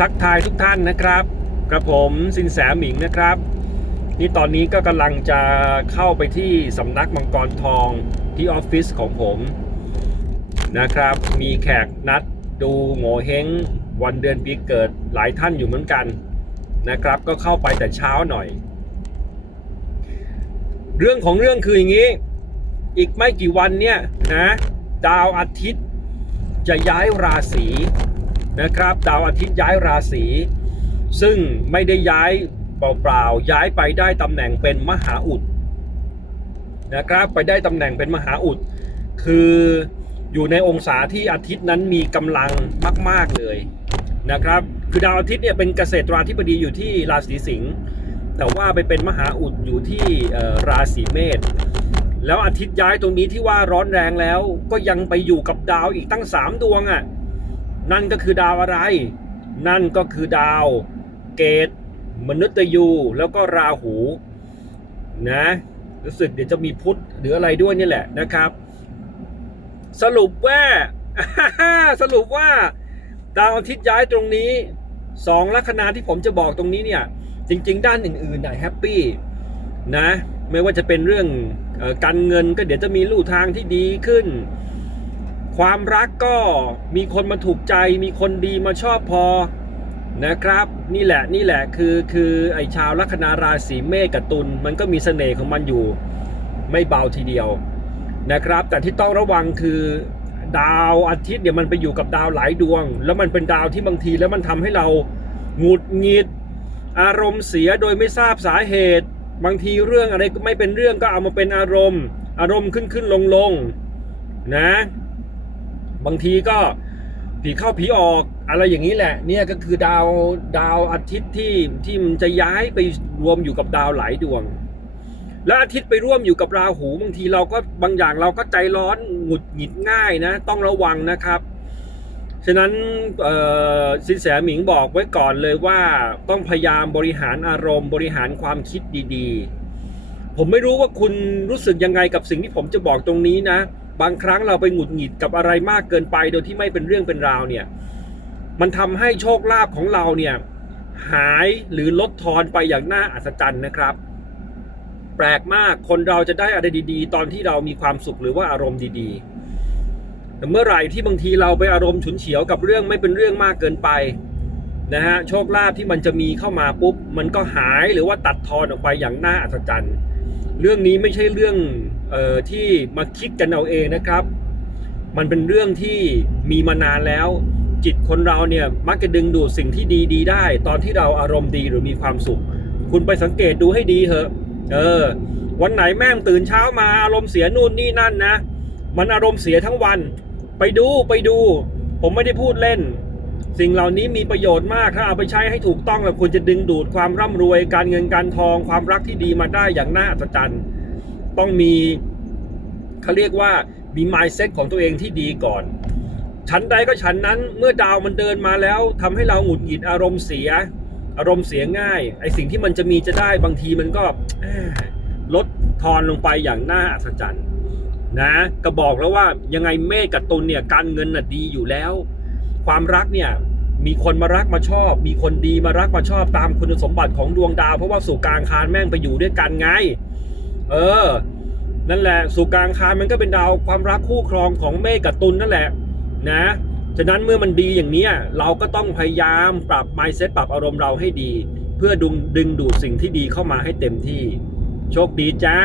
ทักทายทุกท่านนะครับกระผมสินแสหมิงนะครับ นี่ตอนนี้ก็กำลังจะเข้าไปที่สำนักมังกรทองที่ออฟฟิศของผมนะครับ มีแขกนัดดูโง่เฮงวันเดือนปีเกิดหลายท่านอยู่เหมือนกันนะครับ ก็เข้าไปแต่เช้าหน่อย เรื่องของเรื่องคืออย่างนี้ อีกไม่กี่วันเนี่ยนะดาวอาทิตย์จะย้ายราศี นะครับ ดาวอาทิตย์ย้ายราศีซึ่งไม่ได้ย้ายเปล่าๆ ย้ายไปได้ตำแหน่งเป็นมหาอุดนะครับไปได้ตำแหน่งเป็นมหาอุด คืออยู่ในองศาที่อาทิตย์นั้นมีกำลังมาก ๆ เลยนะครับ คือดาวอาทิตย์เนี่ยเป็นเกษตราธิบดีอยู่ที่ราศีสิงห์แต่ว่าไปเป็นมหาอุดอยู่ที่ราศีเมษแล้วอาทิตย์ย้ายตรงนี้ที่ว่าร้อนแรงแล้วก็ยังไปอยู่กับดาวอีกตั้งสามดวงอะ่ะ นั่นก็คือดาวอะไร นั่นก็คือดาวเกตมนุษย์ยูแล้วก็ราหูนะรู้สึกเดี๋ยวจะมีพุทธหรืออะไรด้วยนี่แหละนะครับ สรุปว่าสรุปว่าดาวอาทิตย์ย้ายตรงนี้สองลัคนาที่ผมจะบอกตรงนี้เนี่ย จริง ๆ ด้านอื่นๆนะแฮปปี้นะไม่ว่าจะเป็นเรื่องการเงินก็เดี๋ยวจะมีลู่ทางที่ดีขึ้น ความรักก็มีคนมาถูกใจ มีคนดีมาชอบพอนะครับ นี่แหละนี่แหละคือคือไอชาวลัคนาราศีเมษกับตุลมันก็มีเสน่ห์ของมันอยู่ไม่เบาทีเดียวนะครับ แต่ที่ต้องระวังคือดาวอาทิตย์เนี่ยมันไปอยู่กับดาวหลายดวง แล้วมันเป็นดาวที่บางทีแล้วมันทำให้เราหงุดหงิด อารมณ์เสียโดยไม่ทราบสาเหตุ บางทีเรื่องอะไรไม่เป็นเรื่องก็เอามาเป็นอารมณ์ อารมณ์ขึ้นขึ้นลงลงนะ บางทีก็ผีเข้าผีออกอะไรอย่างนี้แหละ เนี่ยก็คือดาวดาวอาทิตย์ที่ที่มันจะย้ายไปรวมอยู่กับดาวหลายดวง แล้วอาทิตย์ไปร่วมอยู่กับราหูบางทีเราก็บางอย่างเราก็ใจร้อนหงุดหงิดง่ายนะ ต้องระวังนะครับ ฉะนั้นสินแสหมิงบอกไว้ก่อนเลยว่าต้องพยายามบริหารอารมณ์บริหารความคิดดีๆ ผมไม่รู้ว่าคุณรู้สึกยังไงกับสิ่งที่ผมจะบอกตรงนี้นะ บางครั้งเราไปหงุดหงิดกับอะไรมากเกินไป โดยที่ไม่เป็นเรื่องเป็นราวเนี่ยมันทำให้โชคลาภของเราเนี่ยหายหรือลดทอนไปอย่างน่าอัศจรรย์นะครับ แปลกมากคนเราจะได้อะไรดี ๆ ตอนที่เรามีความสุขหรือว่าอารมณ์ดีๆแต่เมื่อไหร่ที่บางทีเราไปอารมณ์ฉุนเฉียวกับเรื่องไม่เป็นเรื่องมากเกินไปนะฮะโชคลาภที่มันจะมีเข้ามาปุ๊บ มันก็หายหรือว่าตัดทอนออกไปอย่างน่าอัศจรรย์ เรื่องนี้ไม่ใช่เรื่อง ที่มาคิดกันเอาเองนะครับ มันเป็นเรื่องที่มีมานานแล้ว จิตคนเราเนี่ยมักจะดึงดูดสิ่งที่ดีๆได้ ตอนที่เราอารมณ์ดีหรือมีความสุข คุณไปสังเกตดูให้ดีเถอะเออ วันไหนแม่งตื่นเช้ามาอารมณ์เสียนู่นนี่นั่นนะ มันอารมณ์เสียทั้งวัน ไปดูไปดู ผมไม่ได้พูดเล่น สิ่งเหล่านี้มีประโยชน์มากถ้าเอาไปใช้ให้ถูกต้องแล้วคุณจะดึงดูดความร่ำรวย การเงินการทองความรักที่ดีมาได้อย่างน่าอัศจรรย์ ต้องมีเขาเรียกว่ามี mindset ของตัวเองที่ดีก่อน ชั้นใดก็ชั้นนั้นเมื่อดาวมันเดินมาแล้วทำให้เราหงุดหงิดอารมณ์เสีย อารมณ์เสียง่ายไอสิ่งที่มันจะมีจะได้บางทีมันก็ลดทอนลงไปอย่างน่าอัศจรรย์นะก็บอกแล้วว่ายังไงเมฆกับตุลเนี่ยการเงินน่ะดีอยู่แล้ว ความรักเนี่ยมีคนมารักมาชอบ มีคนดีมารักมาชอบตามคุณสมบัติของดวงดาว เพราะว่าสู่กลางคานแม่งไปอยู่ด้วยกันไง เออ นั่นแหละสู่กลางคานมันก็เป็นดาวความรักคู่ครองของเมฆกับตุลนั่นแหละนะฉะนั้นเมื่อมันดีอย่างนี้เราก็ต้องพยายามปรับ mindset ปรับอารมณ์เราให้ดี เพื่อดึงดึงดูดสิ่งที่ดีเข้ามาให้เต็มที่ โชคดีจ้า